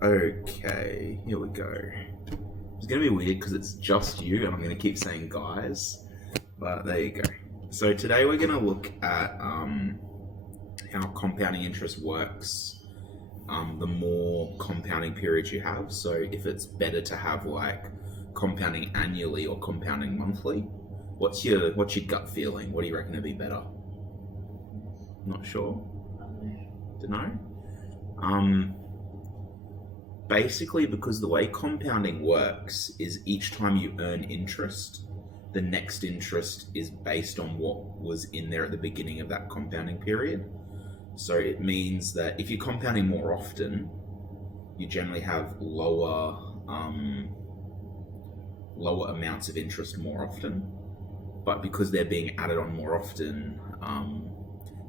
Okay, here we go. It's going to be weird because it's just you, and I'm going to keep saying guys, but there you go. So today we're going to look at how compounding interest works. The more compounding periods you have, so if it's better to have like compounding annually or compounding monthly, what's your gut feeling? What do you reckon would be better? Not sure. Don't know. Basically, because the way compounding works is each time you earn interest, the next interest is based on what was in there at the beginning of that compounding period. So it means that if you're compounding more often, you generally have lower amounts of interest more often. But because they're being added on more often,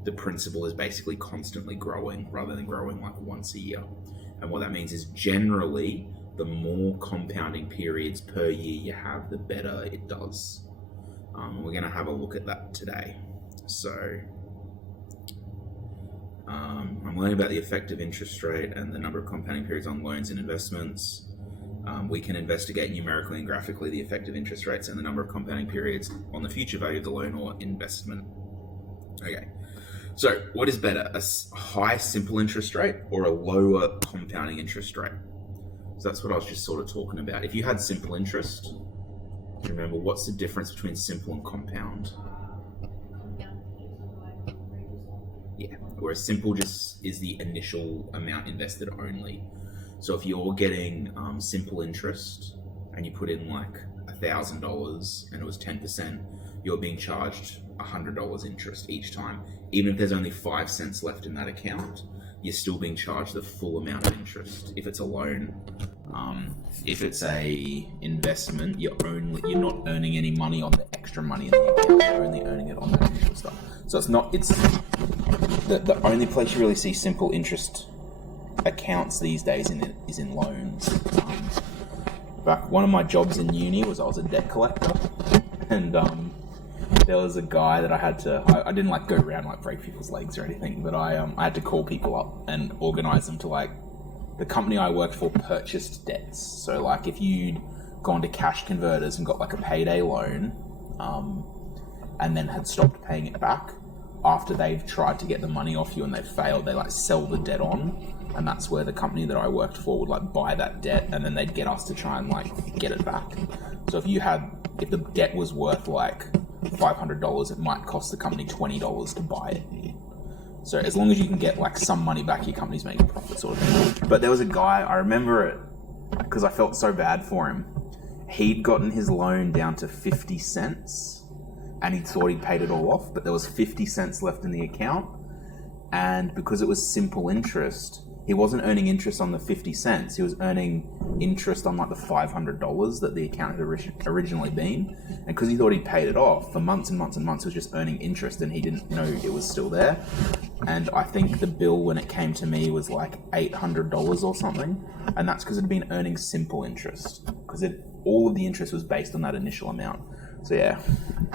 the principal is basically constantly growing rather than growing like once a year. And what that means is generally, the more compounding periods per year you have, the better it does. We're going to have a look at that today. So I'm learning about the effective interest rate and the number of compounding periods on loans and investments. We can investigate numerically and graphically the effective interest rates and the number of compounding periods on the future value of the loan or investment. Okay. So, what is better, a high simple interest rate or a lower compounding interest rate? So that's what I was just sort of talking about. If you had simple interest, remember, what's the difference between simple and compound? Yeah, whereas simple just is the initial amount invested only. So if you're getting simple interest and you put in like $1,000 and it was 10%, you're being charged $100 interest each time. Even if there's only 5 cents left in that account, you're still being charged the full amount of interest. If it's a loan, if it's a investment, you're not earning any money on the extra money in the account. You're only earning it on the initial stuff. So it's the only place you really see simple interest accounts these days is in loans. Back one of my jobs in uni was I was a debt collector, and there was a guy that I didn't like go around like break people's legs or anything, but I had to call people up and organize them to like the company I worked for purchased debts. So like if you'd gone to cash converters and got like a payday loan, and then had stopped paying it back after they've tried to get the money off you and they've failed, they like sell the debt on. And that's where the company that I worked for would like buy that debt, and then they'd get us to try and like get it back. So if the debt was worth like $500, it might cost the company $20 to buy it. So as long as you can get like some money back, your company's making a profit sort of thing. But there was a guy, I remember it because I felt so bad for him. He'd gotten his loan down to 50 cents and he thought he'd paid it all off, but there was 50 cents left in the account. And because it was simple interest, he wasn't earning interest on the 50 cents. He was earning interest on like the $500 that the account had originally been. And because he thought he paid it off for months and months and months, he was just earning interest and he didn't know it was still there. And I think the bill when it came to me was like $800 or something. And that's because it had been earning simple interest, because all of the interest was based on that initial amount. So yeah,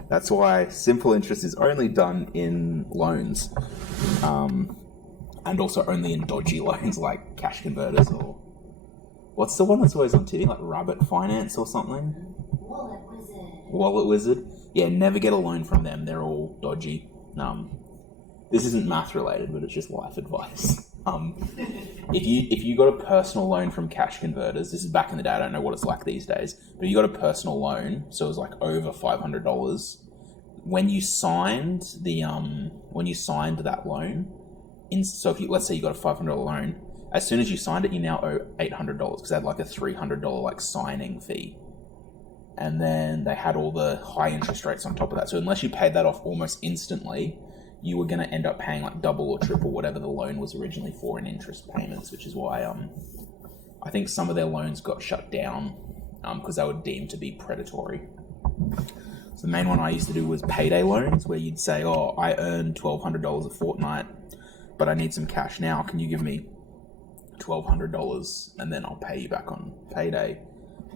that's why simple interest is only done in loans. And also only in dodgy loans like cash converters, or what's the one that's always on TV, like Rabbit Finance or something? Wallet Wizard. Yeah, never get a loan from them. They're all dodgy. This isn't math related, but it's just life advice. If you got a personal loan from cash converters, this is back in the day, I don't know what it's like these days, but you got a personal loan, so it was like over $500. When you signed that loan, so if let's say you got a $500 loan, as soon as you signed it, you now owe $800 because they had like a $300 like signing fee, and then they had all the high interest rates on top of that. So unless you paid that off almost instantly, you were going to end up paying like double or triple whatever the loan was originally for in interest payments, which is why I think some of their loans got shut down because they were deemed to be predatory. So the main one I used to do was payday loans, where you'd say, oh, I earn $1,200 a fortnight, but I need some cash now. Can you give me $1,200 and then I'll pay you back on payday?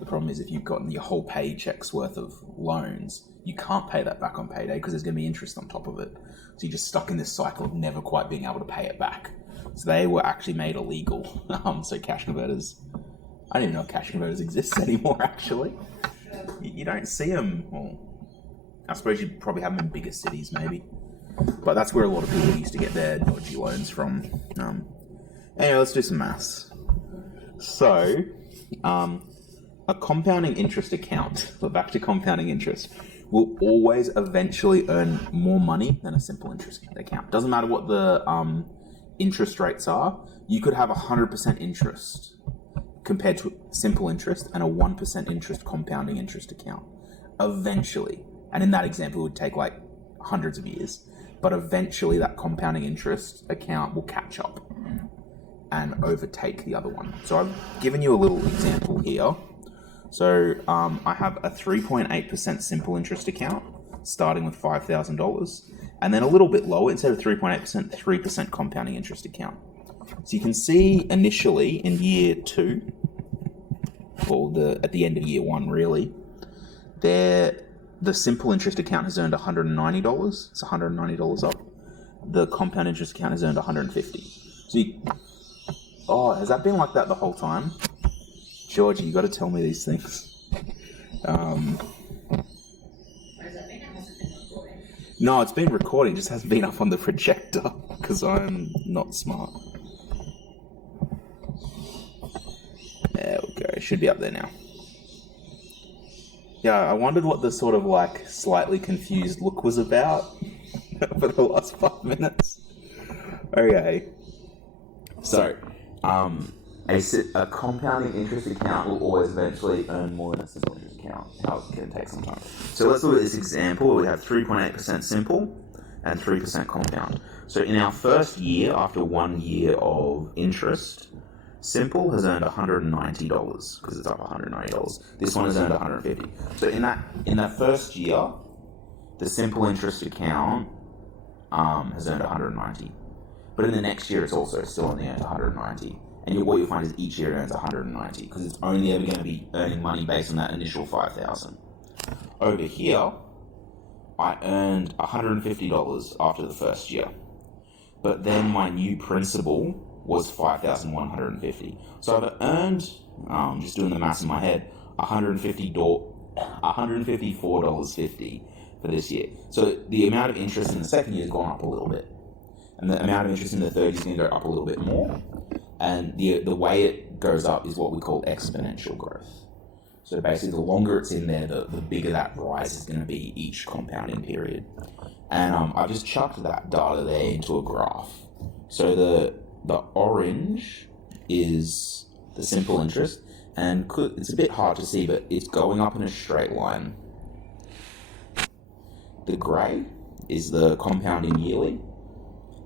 The problem is if you've gotten your whole paycheck's worth of loans, you can't pay that back on payday because there's going to be interest on top of it. So you're just stuck in this cycle of never quite being able to pay it back. So they were actually made illegal. So cash converters, I don't even know if cash converters exist anymore, actually. You don't see them. Well, I suppose you probably have them in bigger cities, maybe. But that's where a lot of people used to get their dodgy loans from. Anyway, let's do some maths. So, a compounding interest account, so back to compounding interest, will always eventually earn more money than a simple interest account. Doesn't matter what the interest rates are. You could have 100% interest compared to simple interest and a 1% interest compounding interest account. Eventually, and in that example, it would take like hundreds of years, but eventually that compounding interest account will catch up and overtake the other one. So I've given you a little example here. So I have a 3.8% simple interest account starting with $5,000, and then a little bit lower, instead of 3.8%, 3% compounding interest account. So you can see initially in year 2, or at the end of year 1 really, the simple interest account has earned $190. It's $190 up. The compound interest account has earned $150. So has that been like that the whole time? Georgie, you got to tell me these things. No, it's been recording, just hasn't been up on the projector because I'm not smart. There we go. It should be up there now. Yeah, I wondered what the sort of like slightly confused look was about for the last 5 minutes. Okay. So, a compounding interest account will always eventually earn more than a simple interest account. How it can take some time. So let's look at this example. We have 3.8% simple and 3% compound. So in our first year, after 1 year of interest, simple has earned $190 because it's up $190. This one has earned $150. So in that first year, the simple interest account has earned $190. But in the next year, it's also still only earned $190. And what you'll find is each year it earns $190 because it's only ever going to be earning money based on that initial $5,000. Over here, I earned $150 after the first year. But then my new principal was $5,150. So I've earned, just doing the maths in my head, $154.50 for this year. So the amount of interest in the second year has gone up a little bit. And the amount of interest in the third is going to go up a little bit more. And the way it goes up is what we call exponential growth. So basically, the longer it's in there, the bigger that rise is going to be each compounding period. And I've just chucked that data there into a graph. So the orange is the simple interest, and it's a bit hard to see, but it's going up in a straight line. The grey is the compounding yearly.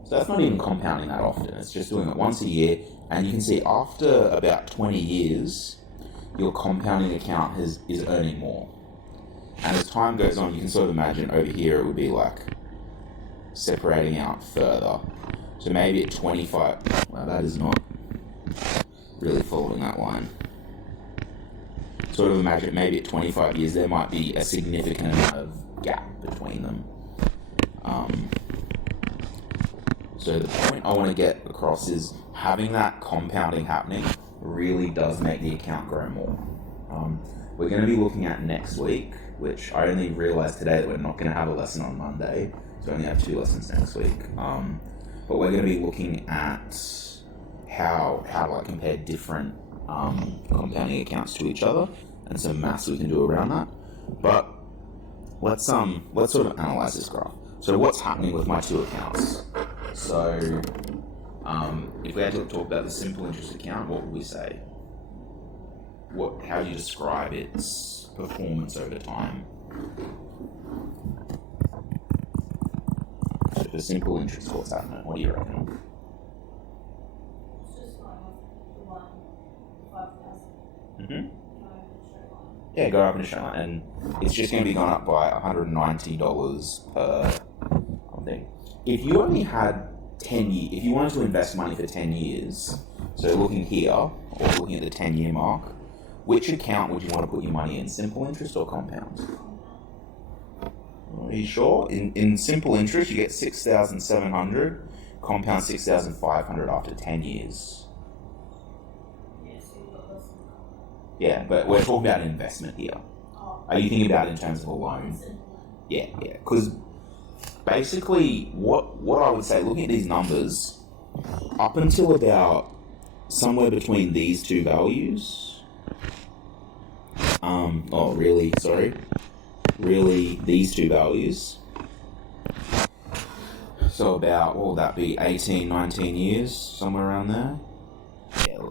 So that's not even compounding that often. It's just doing it once a year. And you can see after about 20 years, your compounding account is earning more. And as time goes on, you can sort of imagine over here it would be like separating out further. So maybe at 25, well, that is not really following that line. Sort of imagine maybe at 25 years there might be a significant amount of gap between them. So the point I want to get across is having that compounding happening really does make the account grow more. We're going to be looking at next week, which I only realized today that we're not going to have a lesson on Monday, so we only have 2 lessons next week. But we're going to be looking at how to like compare different compounding accounts to each other, and some maths we can do around that. But let's sort of analyze this graph. So what's happening with my 2 accounts? So if we had to talk about the simple interest account, what would we say? How do you describe its performance over time? So for simple interest, what's happening? What do you reckon? It's just going off the 5,000. Mm-hmm. Yeah, go up in a straight line, and it's just going to be going up by $190 per thing. If you only had 10 years, if you wanted to invest money for 10 years, so looking here, or looking at the 10-year mark, which account would you want to put your money in, simple interest or compound? Are you sure? In simple interest, you get $6,700, compound 6,500 after 10 years. Yeah, so you've got less than that. Yeah, but we're talking about investment here. Oh, Are you thinking about it in terms of a loan? simple. Yeah. Because basically, what I would say, looking at these numbers, up until about somewhere between these two values. Really, these two values. So about, what will that be, 18, 19 years, somewhere around there? Yeah.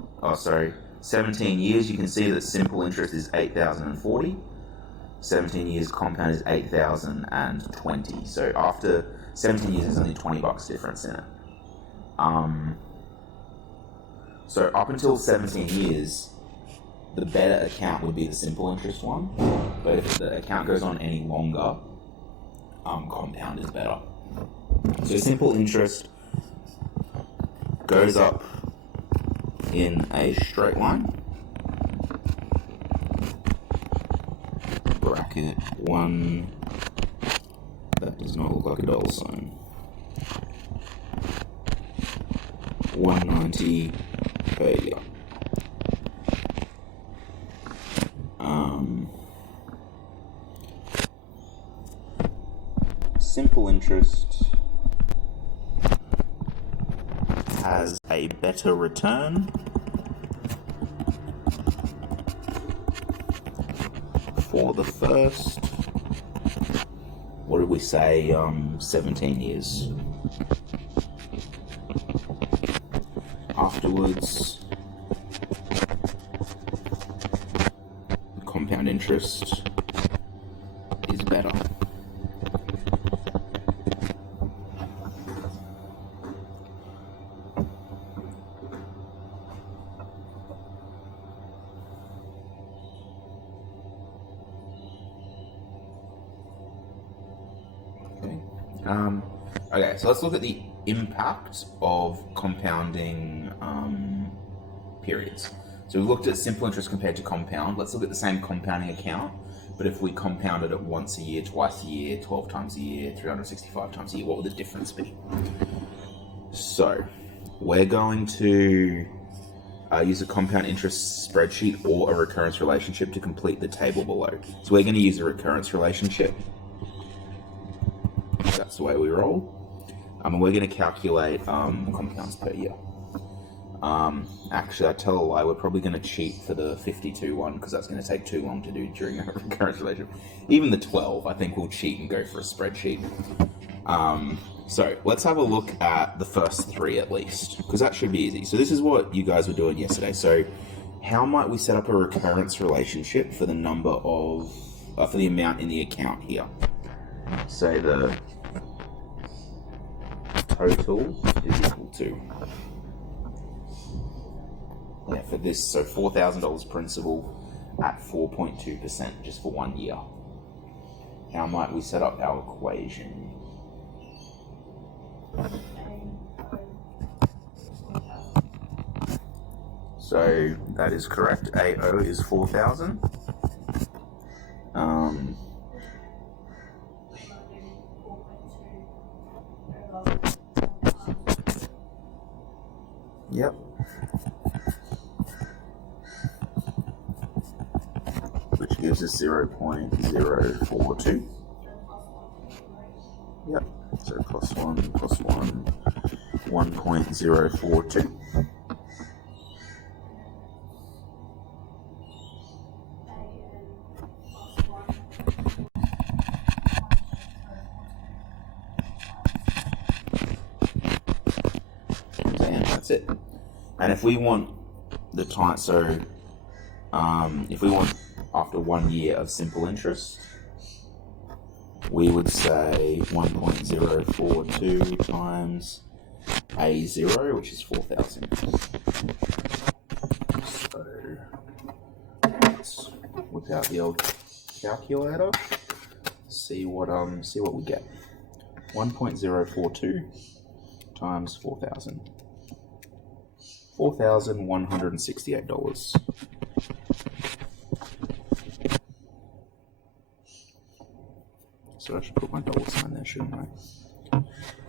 17 years, you can see that simple interest is 8,040. 17 years compound is 8,020. So after 17 years, there's only $20 difference in it. So up until 17 years, the better account would be the simple interest one. But if the account goes on any longer, compound is better. So simple interest goes up in a straight line. Bracket 1. That does not look like a dollar sign. 190 per year. Simple interest has a better return for the first, what did we say, 17 years. Afterwards, compound interest is better. Okay, so let's look at the impact of compounding periods. So we've looked at simple interest compared to compound. Let's look at the same compounding account, but if we compounded it once a year, twice a year, 12 times a year, 365 times a year, what would the difference be? So we're going to use a compound interest spreadsheet or a recurrence relationship to complete the table below. So we're going to use a recurrence relationship. That's the way we roll. And we're going to calculate compounds per year. Actually, I tell a lie, we're probably going to cheat for the 52 one because that's going to take too long to do during a recurrence relationship. Even the 12, I think we'll cheat and go for a spreadsheet. So let's have a look at the first three at least, because that should be easy. So this is what you guys were doing yesterday. So how might we set up a recurrence relationship for the number of, for the amount in the account here? Say the total is equal to, for this, so $4,000 principal at 4.2% just for 1 year. How might we set up our equation? So that is correct. AO is 4,000. Yep. Which gives us 0.042. Yep. So plus 1, 1.042. And that's it. And if we want the time, so if we want after 1 year of simple interest, we would say 1.042 times A0, which is 4,000. So let's whip out the old calculator. See what we get. 1.042 times 4,000. $4,168. So I should put my dollar sign there, shouldn't I?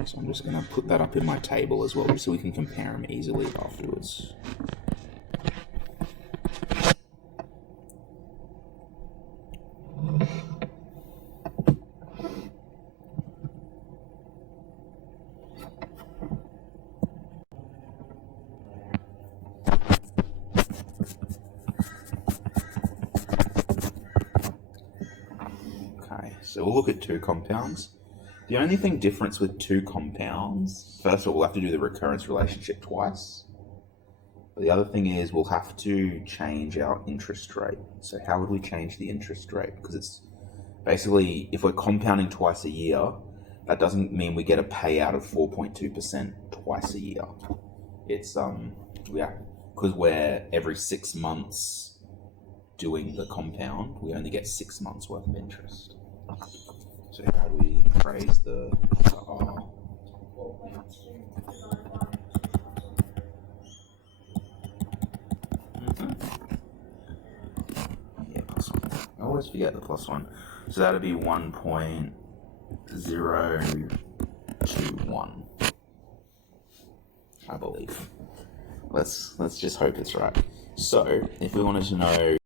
So I'm just going to put that up in my table as well, just so we can compare them easily afterwards. Okay, so we'll look at two compounds. The only thing difference with two compounds, first of all, we'll have to do the recurrence relationship twice. But the other thing is we'll have to change our interest rate. So how would we change the interest rate? Because it's basically, if we're compounding twice a year, that doesn't mean we get a payout of 4.2% twice a year. It's, because we're every 6 months doing the compound, we only get 6 months worth of interest. So how do we phrase the R? 4.2 divided by 2,000. Yeah, plus one. I always forget the plus one. So that'd be 1.021, I believe. Let's just hope it's right. So if we wanted to know